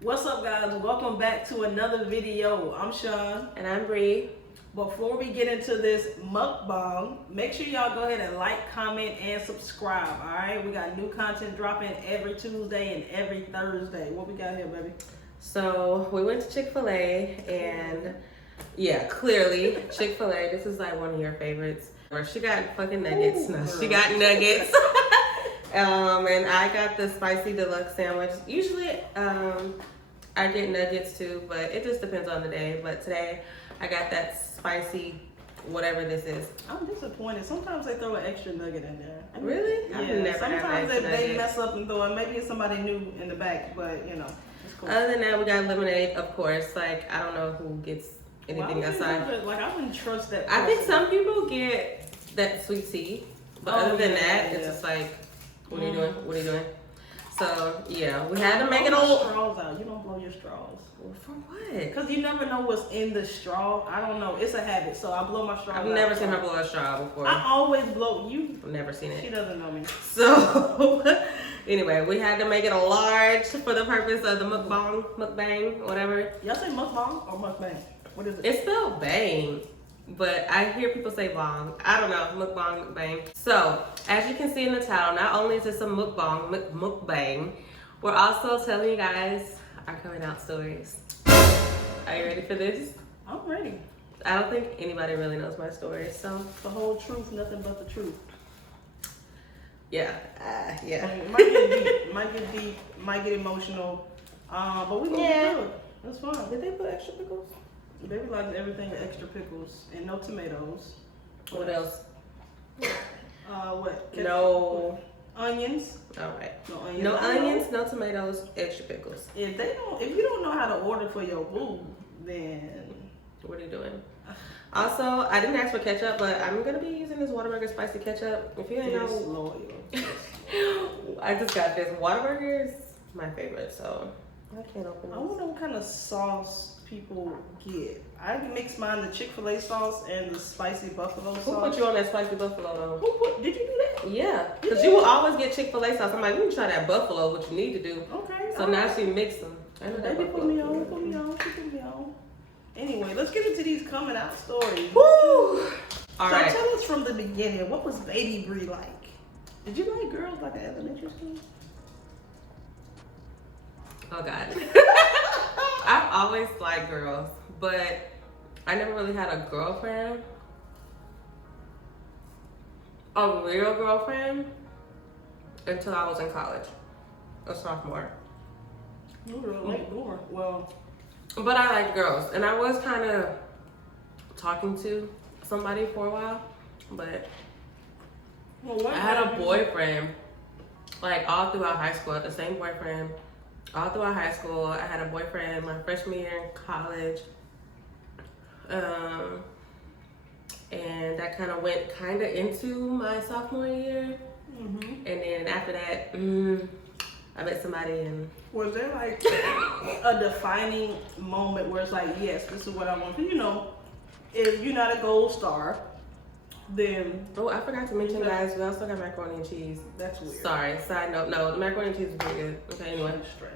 What's up, guys? Welcome back to another video. I'm Sean. And I'm Bree. Before we get into this mukbang, make sure y'all go ahead and like, comment, and subscribe. Alright? We got new content dropping every Tuesday and every Thursday. What we got here, baby? So we went to Chick-fil-A and yeah, clearly Chick-fil-A, this is like one of your favorites. Where she got fucking nuggets. No, she got nuggets. And I got the spicy deluxe sandwich. Usually I get nuggets too, but it just depends on the day. But today I got that spicy whatever this is. I'm disappointed. Sometimes they throw an extra nugget in there. Really? Yeah, I've never sometimes had they mess up and throw it. Maybe it's somebody new in the back, but you know, it's cool. Other than that, we got lemonade, of course. Like, I don't know who gets anything outside. Like, I wouldn't trust that I think person. some people get that sweet tea, but other than that, it's just like, what are you doing? What are you doing? So yeah, we had to make it all. Straws out. You don't blow your straws. Well, for what? Because you never know what's in the straw. I don't know. It's a habit, so I blow my straw. I've never seen her blow a straw before. I always blow. I've never seen it. She doesn't know me. So anyway, we had to make it a large for the purpose of the mukbang, whatever. Y'all say mukbang or mukbang? What is it? It's spelled bang, but I hear people say bong. I don't know, mukbang. So, as you can see in the title, not only is this a mukbang, we're also telling you guys our coming out stories. Are you ready for this? I'm ready. I don't think anybody really knows my story, so. The whole truth, nothing but the truth. Yeah, yeah. It might get deep, might get emotional, but we gonna get through it. That's fine. Did they put extra pickles? Baby likes everything with extra pickles and no tomatoes. What else? What? No. Onions. All right. No onions. No onions, no tomatoes, extra pickles. If you don't know how to order for your boo, then What are you doing? Also, I didn't ask for ketchup, but I'm gonna be using this Whataburger spicy ketchup. If you ain't know, I just got this. Whataburger is my favorite, so I can't open I this. wonder what kind of sauce people get. I mix mine the Chick-fil-A sauce and the spicy buffalo sauce. Who put you on that spicy buffalo though? Did you do that? Yeah, because you will always get Chick-fil-A sauce. I'm like, you can try that buffalo, what you need to do. Okay. So now she mixed them. I know that Baby put buffalo. me on, she put me on. Anyway, let's get into these coming out stories. Woo! So All right. tell us from the beginning, what was Baby Bree like? Did you like girls like at elementary school? Oh God. I've always liked girls, but I never really had a girlfriend. A real girlfriend until I was in college. A sophomore. You were a late bloomer. Well, But I liked girls. And I was kind of talking to somebody for a while. But I had a boyfriend like all throughout high school. I had the same boyfriend all throughout high school. I had a boyfriend my freshman year in college. And that kind of went kind of into my sophomore year. And then after that, I met somebody and... Was there like a defining moment where it's like, yes, this is what I want? You know, if you're not a gold star, then... Oh, I forgot to mention, guys, we also got macaroni and cheese. That's weird. Sorry, side note. No, the macaroni and cheese is pretty good. Okay, anyway. Strange.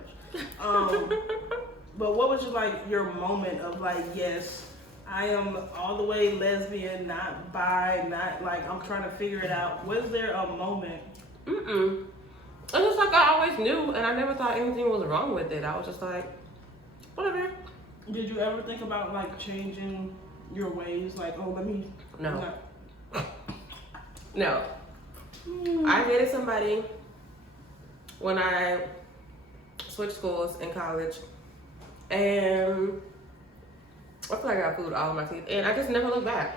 But what was your moment of like, yes, I am all the way lesbian, not bi, not like I'm trying to figure it out. Was there a moment? It's just like I always knew, and I never thought anything was wrong with it. I was just like, whatever. Did you ever think about like changing your ways? Like, oh, let me. No. No. I dated somebody when I switched schools in college, and I feel like I got food all in my teeth, and I just never looked back.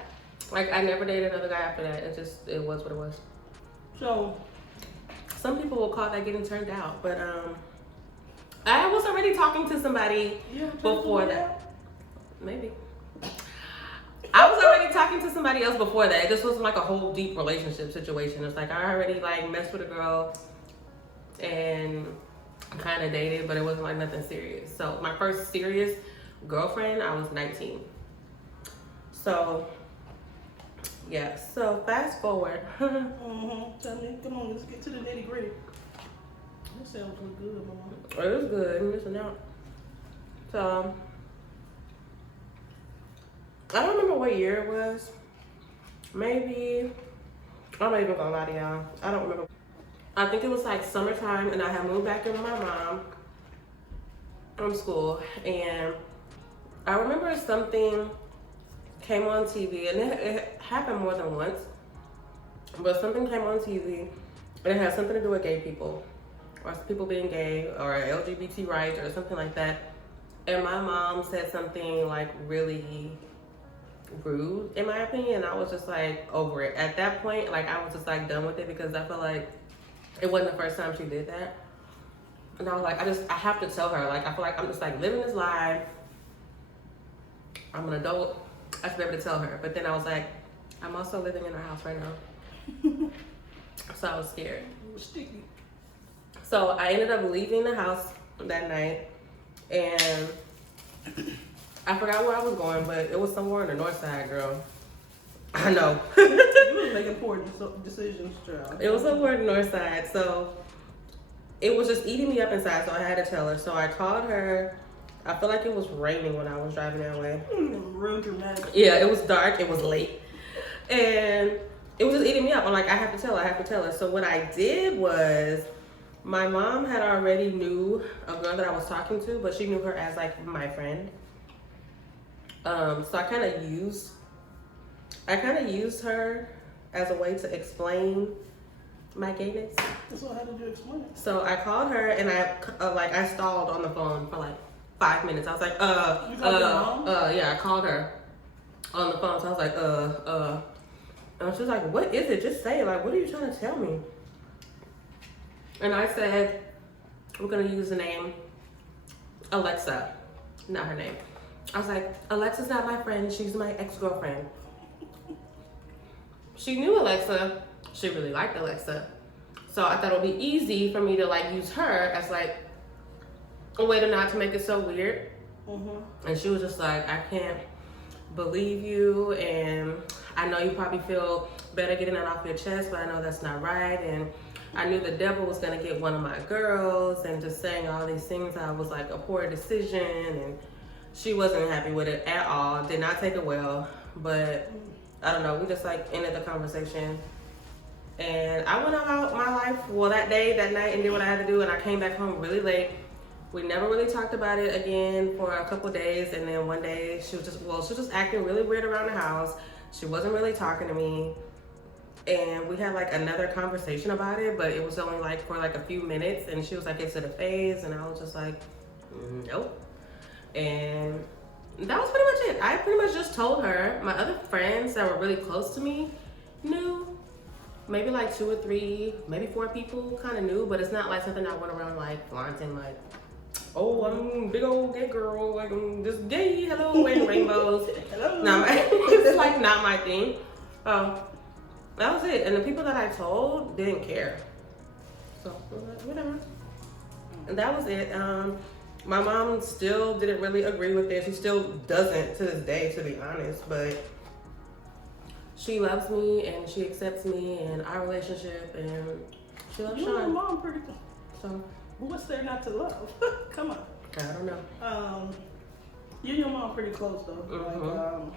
Like, I never dated another guy after that. It was what it was. So, some people will call that getting turned out, but I was already talking to somebody before that. Maybe. I was already talking to somebody else before that. It just wasn't like a whole deep relationship situation. It's like I already like messed with a girl and kind of dated, but it wasn't like nothing serious. So my first serious girlfriend, I was 19. So yeah, so fast forward. Tell me, come on, let's get to the nitty gritty. That sounds real good, mama. It was good. I'm missing out. So I don't remember what year it was. Maybe, I'm not even gonna lie to y'all. I don't remember. I think it was like summertime, and I had moved back in with my mom from school, and I remember something came on TV, and it happened more than once, but something came on TV, and it had something to do with gay people, or people being gay, or LGBT rights, or something like that. And my mom said something like really rude, in my opinion, and I was just like over it. At that point, like I was just like done with it, because I felt like it wasn't the first time she did that. And I was like, I have to tell her. Like, I feel like I'm just like living this life. I'm an adult. I should be able to tell her. But then I was like, I'm also living in her house right now. So I was scared. Sticky. So I ended up leaving the house that night, and I forgot where I was going, but it was somewhere on the north side, girl. I know. You was making poor decisions, child. It was somewhere on the north side. So it was just eating me up inside, so I had to tell her. So I called her. I feel like it was raining when I was driving that way. Real dramatic. Yeah, it was dark. It was late. And it was just eating me up. I'm like, I have to tell her. So what I did was, my mom had already knew a girl that I was talking to, but she knew her as like my friend. So I kind of used her as a way to explain my gayness. So how did you explain it? So I called her, and I stalled on the phone for like 5 minutes. I was like, You called your mom? yeah, I called her on the phone. So I was like, and she was like, what is it? Just say it. Like, what are you trying to tell me? And I said, we're gonna use the name Alexa, not her name. I was like, Alexa's not my friend, she's my ex-girlfriend. She knew Alexa, she really liked Alexa. So I thought it would be easy for me to like use her as like a way to not to make it so weird. Mm-hmm. And she was just like, I can't believe you, and I know you probably feel better getting that off your chest, but I know that's not right. And I knew the devil was gonna get one of my girls, and just saying all these things. I was like a poor decision, and she wasn't happy with it at all. Did not take it well, but I don't know. We just like ended the conversation, and I went about my life. Well, that night, and did what I had to do, and I came back home really late. We never really talked about it again for a couple days, and then one day she was just acting really weird around the house. She wasn't really talking to me. And we had like another conversation about it, but it was only like for like a few minutes, and she was like, is it a phase? And I was just like, nope. And that was pretty much it. I pretty much just told her. My other friends that were really close to me knew. Maybe like 2 or 3, maybe 4 people kind of knew, but it's not like something I went around like flaunting, like, oh, I'm a big old gay girl, like I'm just gay, hello, wearing rainbows. Hello. It's like not my thing. That was it. And the people that I told didn't care. So, whatever. And that was it. My mom still didn't really agree with it. She still doesn't to this day, to be honest. But she loves me, and she accepts me and our relationship, and she loves You Sean. and your mom pretty cool. So, what's there not to love? Come on. I don't know. You and your mom pretty close though. Mm-hmm. Like,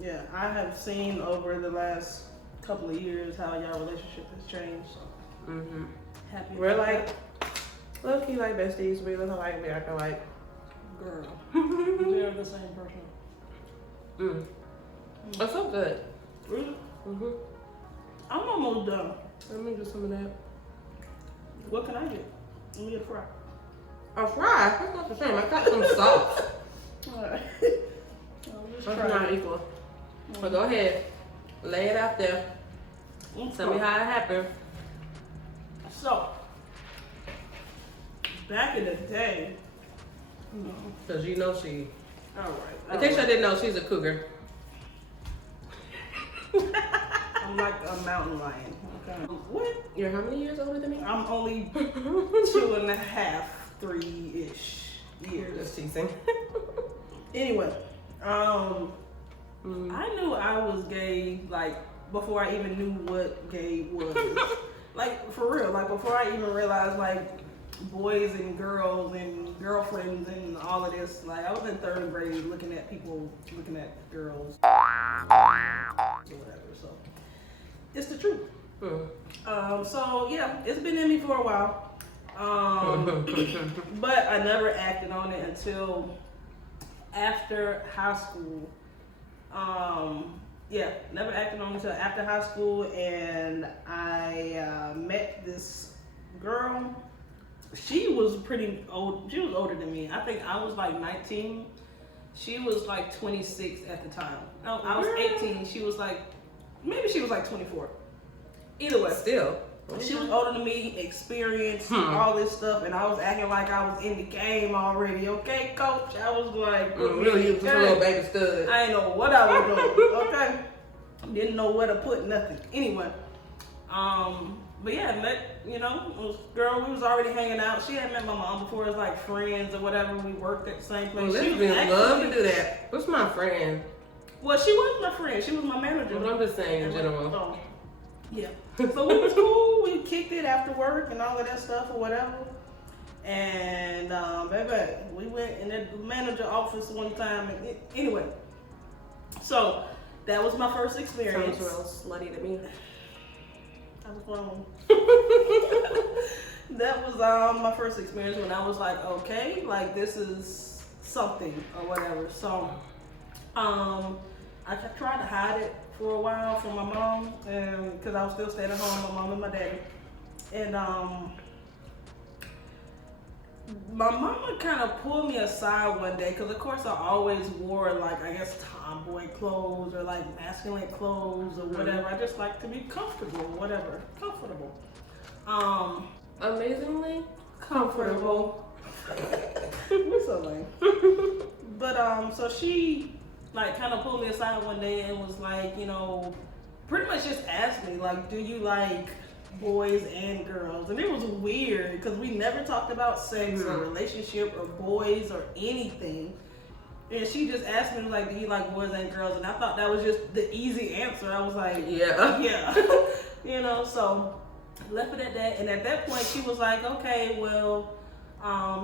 yeah, I have seen over the last couple of years how y'all relationship has changed. So happy. We're about like low key like besties. We look alike. We act alike. that. Girl, they're the same person. That's so good. Really? Mhm. I'm almost done. Let me do some of that. What can I get? Give me a fry. A fry? That's not the same. I got some sauce. Alright. That's not equal. But go ahead. Lay it out there. Tell me how it happened. So, back in the day. Because you know she. Alright. In case I didn't know, she's a cougar. I'm like a mountain lion. Okay. What? You're how many years older than me? I'm only 2.5, 3-ish years. Just teasing. Anyway, I knew I was gay like before I even knew what gay was. Like for real, like before I even realized like boys and girls and girlfriends and all of this. Like, I was in 3rd grade looking at people, looking at girls, or whatever. So, it's the truth. So yeah, it's been in me for a while. But I never acted on it until after high school. Yeah, never acted on it until after high school, and I met this girl. She was pretty old. She was older than me. I think I was like 19. She was like 26 at the time. No, I was 18. She was like, maybe she was like 24. Either way. Still. She was older than me, experienced, all this stuff, and I was acting like I was in the game already. Okay, coach? I was like, really, you was just a little baby stud. I didn't know what I was doing. Okay? Didn't know where to put nothing. Anyway, but yeah, met, you know, this girl, we was already hanging out. She had met my mom before as like friends or whatever. We worked at the same place. Well, She lesbians love to do that. What's my friend? Well, she was my friend. She was my manager. Well, I'm just saying in general. Oh, yeah. So we was cool. We kicked it after work and all of that stuff or whatever. And baby, we went in the manager office one time. And anyway, so that was my first experience. Sounds real slutty to me. I was wrong. That was my first experience when I was like, okay, like this is something or whatever. So I kept trying to hide it for a while from my mom, and because I was still staying at home, my mom and my daddy. And my mama kind of pulled me aside one day, because of course I always wore like, I guess, tomboy clothes or like masculine clothes or whatever. I just like to be comfortable or whatever. Comfortable. Amazingly comfortable. We're so lame. But so she like kind of pulled me aside one day and was like, you know, pretty much just asked me like, do you like boys and girls? And it was weird because we never talked about sex or relationship or boys or anything. And she just asked me like, do you like boys and girls? And I thought that was just the easy answer. I was like, yeah. You know, so left it at that. And at that point she was like, okay, well,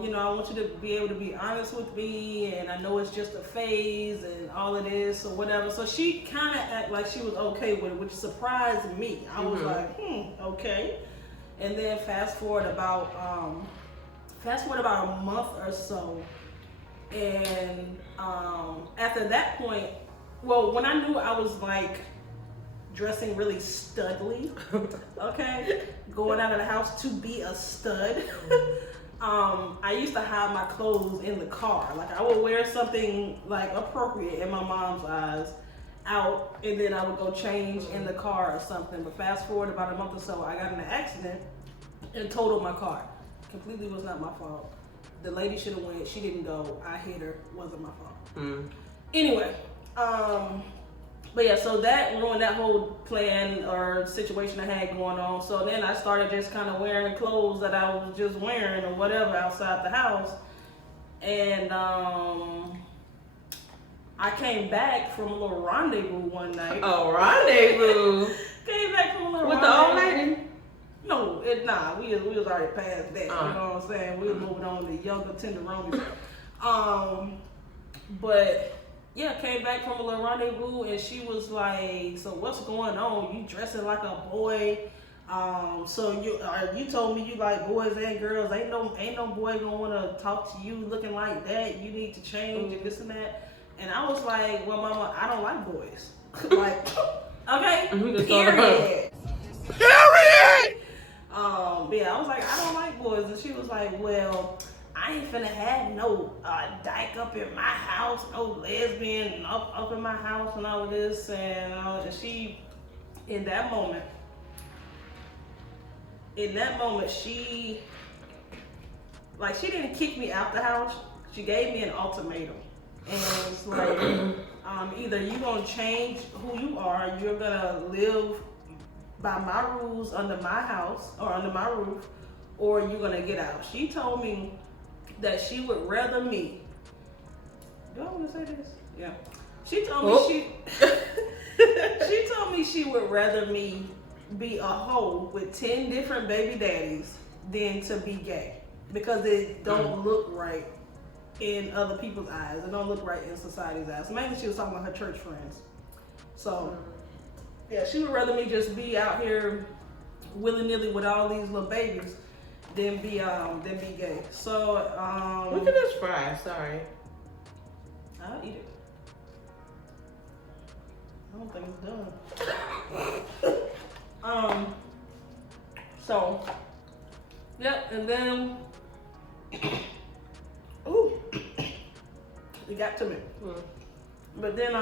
you know, I want you to be able to be honest with me, and I know it's just a phase and all of this or whatever. So she kind of acted like she was okay with it, which surprised me. I was like, okay. And then fast forward about a month or so, and after that point, well, when I knew I was like dressing really studly, okay, going out of the house to be a stud. I used to hide my clothes in the car. Like I would wear something like appropriate in my mom's eyes out, and then I would go change in the car or something. But fast forward about a month or so, I got in an accident and totaled my car. Completely was not my fault. The lady should have went. She didn't go. I hit her. Wasn't my fault. Anyway, but yeah, so that ruined that whole plan or situation I had going on. So then I started just kind of wearing clothes that I was just wearing or whatever outside the house. And I came back from a little rendezvous one night. Oh, rendezvous. Came back from a little with rendezvous. The old lady? No, we was already past that. You know what I'm saying? We was moving on to younger tenderonis. But yeah, came back from a little rendezvous, and she was like, so what's going on? You dressing like a boy. So you told me you like boys and girls. Ain't no boy gonna wanna talk to you looking like that. You need to change and this and that. And I was like, well, mama, I don't like boys. Like, okay, period. Yeah, I was like, I don't like boys. And she was like, well, I ain't finna have no dyke up in my house, no lesbian up in my house and all of this. And she, in that moment, she didn't kick me out the house. She gave me an ultimatum. And it's like, either you gonna change who you are, you're gonna live by my rules under my house or under my roof, or you're gonna get out. She told me that she would rather me. Do I want to say this? Yeah. She told me she told me she would rather me be a hoe with 10 different baby daddies than to be gay. because it don't look right in other people's eyes. It don't look right in society's eyes. So mainly she was talking about her church friends. So yeah, she would rather me just be out here willy-nilly with all these little babies than be gay. So look at this fry. Sorry, I'll eat it. I don't think it's done. So yep, and then ooh, it got to me. But then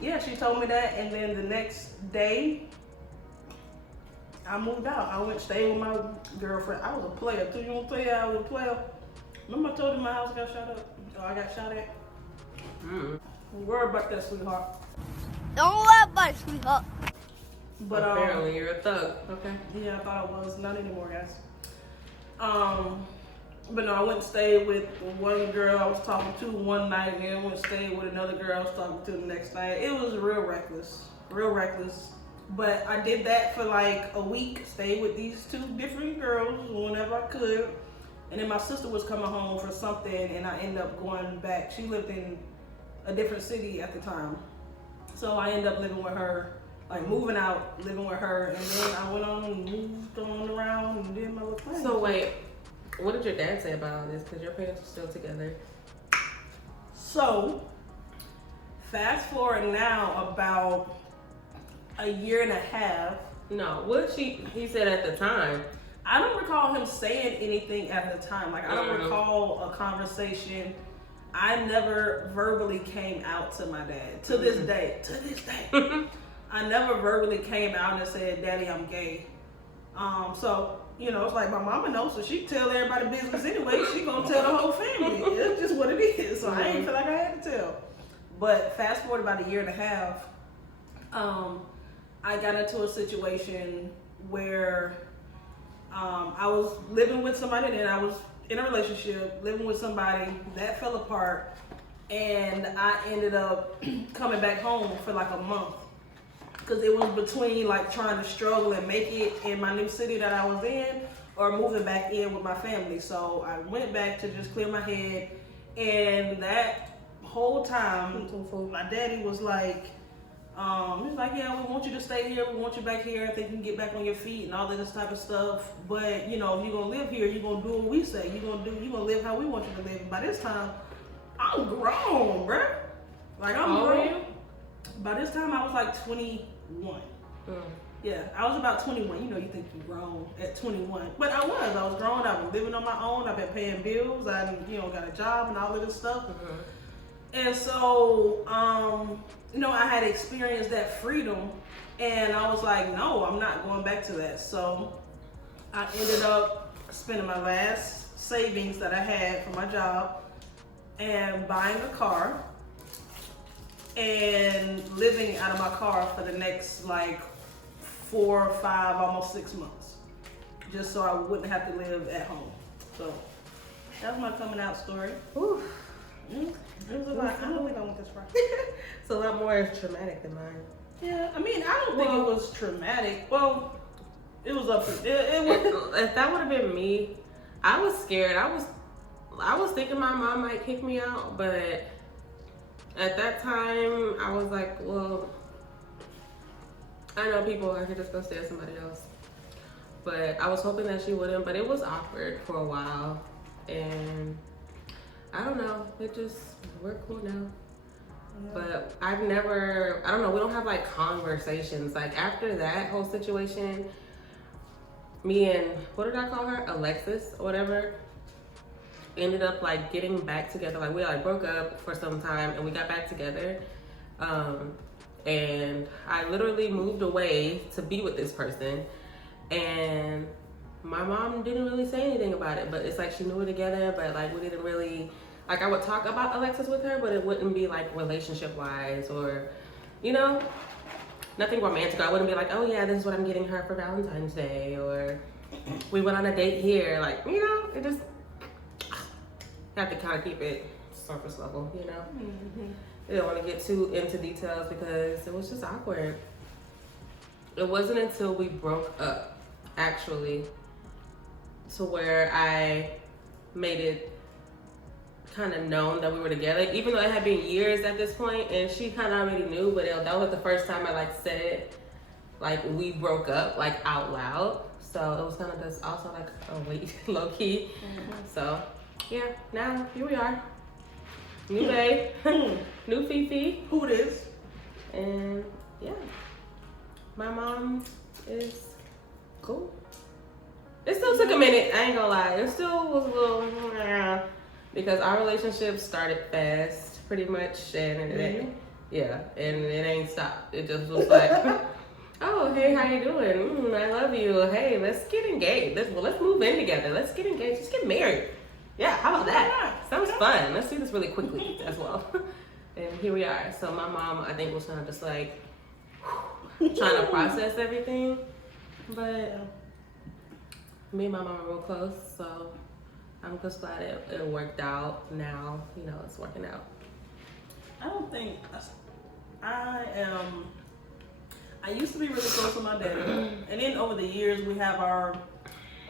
yeah, she told me that, and then the next day I moved out. I went stay with my girlfriend. I was a player too. You want to tell you I was a player? Remember I told you my house got shot up? Or I got shot at? Don't worry about that, sweetheart. Don't worry about it, sweetheart. But apparently you're a thug. Okay. Yeah, I thought I was. Not anymore, guys. But no, I went and stayed with one girl I was talking to one night, and then I went and stayed with another girl I was talking to the next night. It was real reckless. But I did that for like a week, stayed with these two different girls whenever I could. And then my sister was coming home for something, and I ended up going back. She lived in a different city at the time. So I ended up living with her, like moving out, living with her, and then I went on and moved on around and did my little thing. So wait, what did your dad say about all this? Because your parents are still together. So, fast forward now about a year and a half. No, what he said at the time. I don't recall him saying anything at the time. Like, I don't recall a conversation. I never verbally came out to my dad. To this day. I never verbally came out and said, Daddy, I'm gay. So, you know, it's like my mama knows, so she tell everybody business anyway. She gonna tell the whole family. It's just what it is. So I ain't feel like I had to tell. But fast forward about a year and a half, I got into a situation where I was living with somebody, and I was in a relationship, living with somebody that fell apart, and I ended up coming back home for like a month. Because it was between like trying to struggle and make it in my new city that I was in, or moving back in with my family. So I went back to just clear my head, and that whole time my daddy was like, he's like, yeah, we want you to stay here, we want you back here, I think you can get back on your feet and all of this type of stuff. But you know, if you're gonna live here, you're gonna do what we say. You're gonna live how we want you to live. And by this time, I'm grown, bruh. Like I'm grown. By this time I was like 21. Yeah, I was about 21. You know, you think you're grown at 21. But I was grown. I was living on my own. I've been paying bills. I, you know, got a job and all of this stuff. And so, you know, I had experienced that freedom, and I was like, no, I'm not going back to that. So I ended up spending my last savings that I had from my job and buying a car and living out of my car for the next like 4 or 5, almost 6 months, just so I wouldn't have to live at home. So that's my coming out story. Whew. It was a lot. I don't think I want this far. It's a lot more traumatic than mine. Yeah, I mean, I don't think it was traumatic. Well, it was up. It was. If that would have been me, I was scared. I was thinking my mom might kick me out, but at that time, I was like, well, I know people. I could just go stay with somebody else. But I was hoping that she wouldn't. But it was awkward for a while, and I don't know. We're cool now. Yeah. But I don't know. We don't have like conversations. Like after that whole situation, me and, what did I call her? Alexis or whatever, ended up like getting back together. Like we like broke up for some time and we got back together. And I literally moved away to be with this person. And my mom didn't really say anything about it, but it's like she knew we're together, but like we didn't really, like I would talk about Alexis with her, but it wouldn't be like relationship wise or, you know, nothing romantic. I wouldn't be like, oh yeah, this is what I'm getting her for Valentine's Day, or we went on a date here. Like, you know, it just, have to kind of keep it surface level, you know? I didn't want to get too into details because it was just awkward. It wasn't until we broke up, actually, to where I made it kind of known that we were together, even though it had been years at this point, and she kind of already knew. But that was the first time I like said like we broke up like out loud. So it was kind of just also like low key. So yeah, now here we are. New day, new Fifi. Who it is? And yeah, my mom is cool. It still took a minute, I ain't gonna lie. It still was a little, because our relationship started fast, pretty much, and and it ain't stopped. It just was like, oh, hey, how you doing? I love you. Hey, let's get engaged. Let's move in together. Let's get engaged. Let's get married. Yeah, how about that? Sounds fun. Let's do this really quickly as well. And here we are. So my mom, I think, was kind of just like trying to process everything. But me and my mom are real close, so I'm just glad it worked out. Now, it's working out. I used to be really close with my dad, and then over the years we have our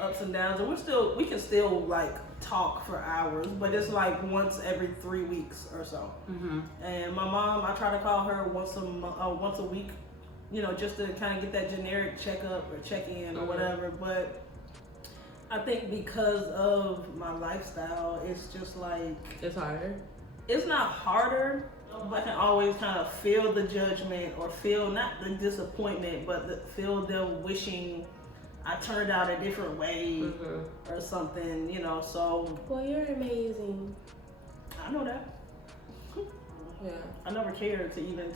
ups and downs, and we can still like talk for hours, but it's like once every 3 weeks or so. And my mom, I try to call her once a week, just to kind of get that generic checkup or check-in or whatever. But I think because of my lifestyle, it's just like it's harder. It's not harder, but I can always kind of feel the judgment or feel not the disappointment, but feel them wishing I turned out a different way or something, so. Well, you're amazing. I know that. Yeah. I never cared to even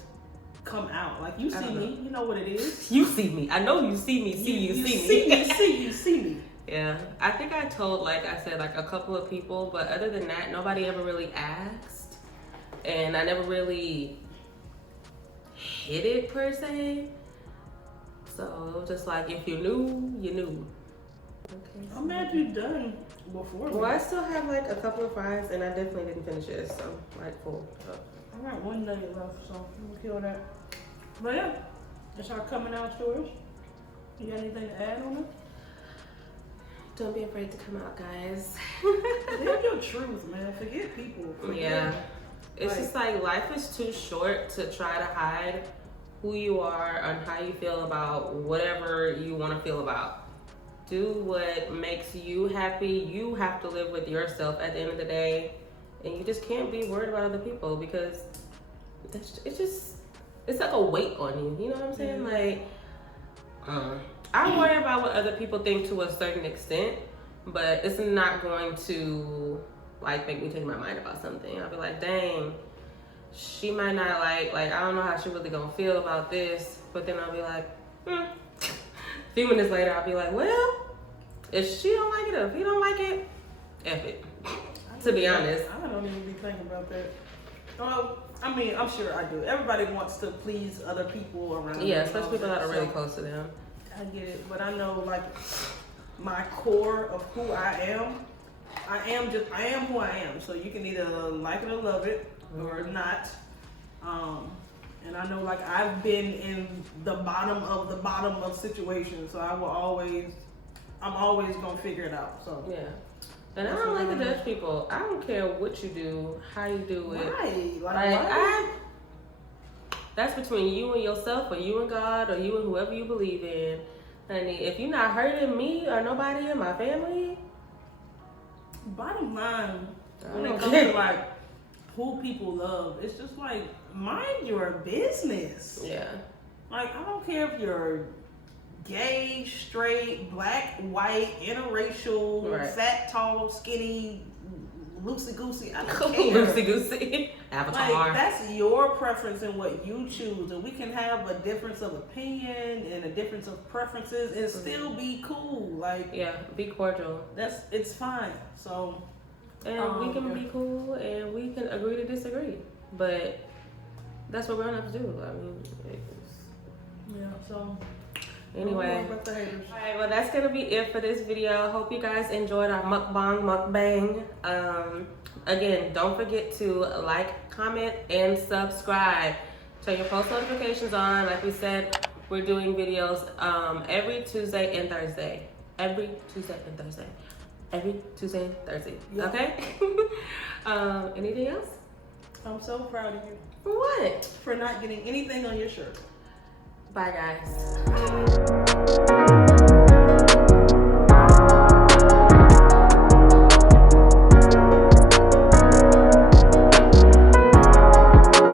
come out. Like, you see me, you know what it is. You see me. I know you see me. You see me. Yeah. I think I told, like I said, like a couple of people, but other than that, nobody ever really asked. And I never really hit it per se. So it was just like, if you knew, you knew. Okay. I'm mad you done before. Well, I still have like a couple of fries, and I definitely didn't finish it, so I'm like full. So. I got 1 nugget left, so we'll kill that. But yeah, that's our coming out stories. You got anything to add on it? Don't be afraid to come out, guys. Live your truth, man. Forget people. Yeah. It's just like life is too short to try to hide who you are and how you feel about whatever you want to feel about. Do what makes you happy. You have to live with yourself at the end of the day, and you just can't be worried about other people, because it's like a weight on you. You know what I'm saying? Like, I worry about what other people think to a certain extent, but it's not going to like make me change my mind about something. I'll be like, dang, she might not like I don't know how she really gonna feel about this, but then I'll be like, a few minutes later I'll be like, well, if she don't like it or if you don't like it, F it. To be honest. I don't even be thinking about that. I mean, I'm sure I do. Everybody wants to please other people around them. Yeah, especially people that are really close to them. I get it, but I know like my core of who I am who I am. So you can either like it or love it or not. And I know like I've been in the bottom of situations, so I'm always gonna figure it out. So yeah. And I don't like to judge people. I don't care what you do, how you do it. Right. Like that's between you and yourself, or you and God, or you and whoever you believe in. Honey, if you're not hurting me or nobody in my family. Bottom line, when it comes to like who people love, it's just like, mind your business. Yeah. Like, I don't care if you're gay, straight, black, white, interracial, fat, tall, skinny, loosey-goosey. I don't care. Loosey-goosey. Avatar. Like, that's your preference and what you choose. And we can have a difference of opinion and a difference of preferences and still be cool. Like, yeah, be cordial. It's fine. So, and we can be cool and we can agree to disagree. But that's what grown-ups do. I mean, yeah, so... Anyway, alright, well that's gonna be it for this video. Hope you guys enjoyed our mukbang. Again, don't forget to like, comment, and subscribe. Turn your post notifications on. Like we said, we're doing videos every Tuesday and Thursday. Every Tuesday and Thursday. Yeah. Okay? Anything else? I'm so proud of you For what? for not getting anything on your shirt. Bye, guys.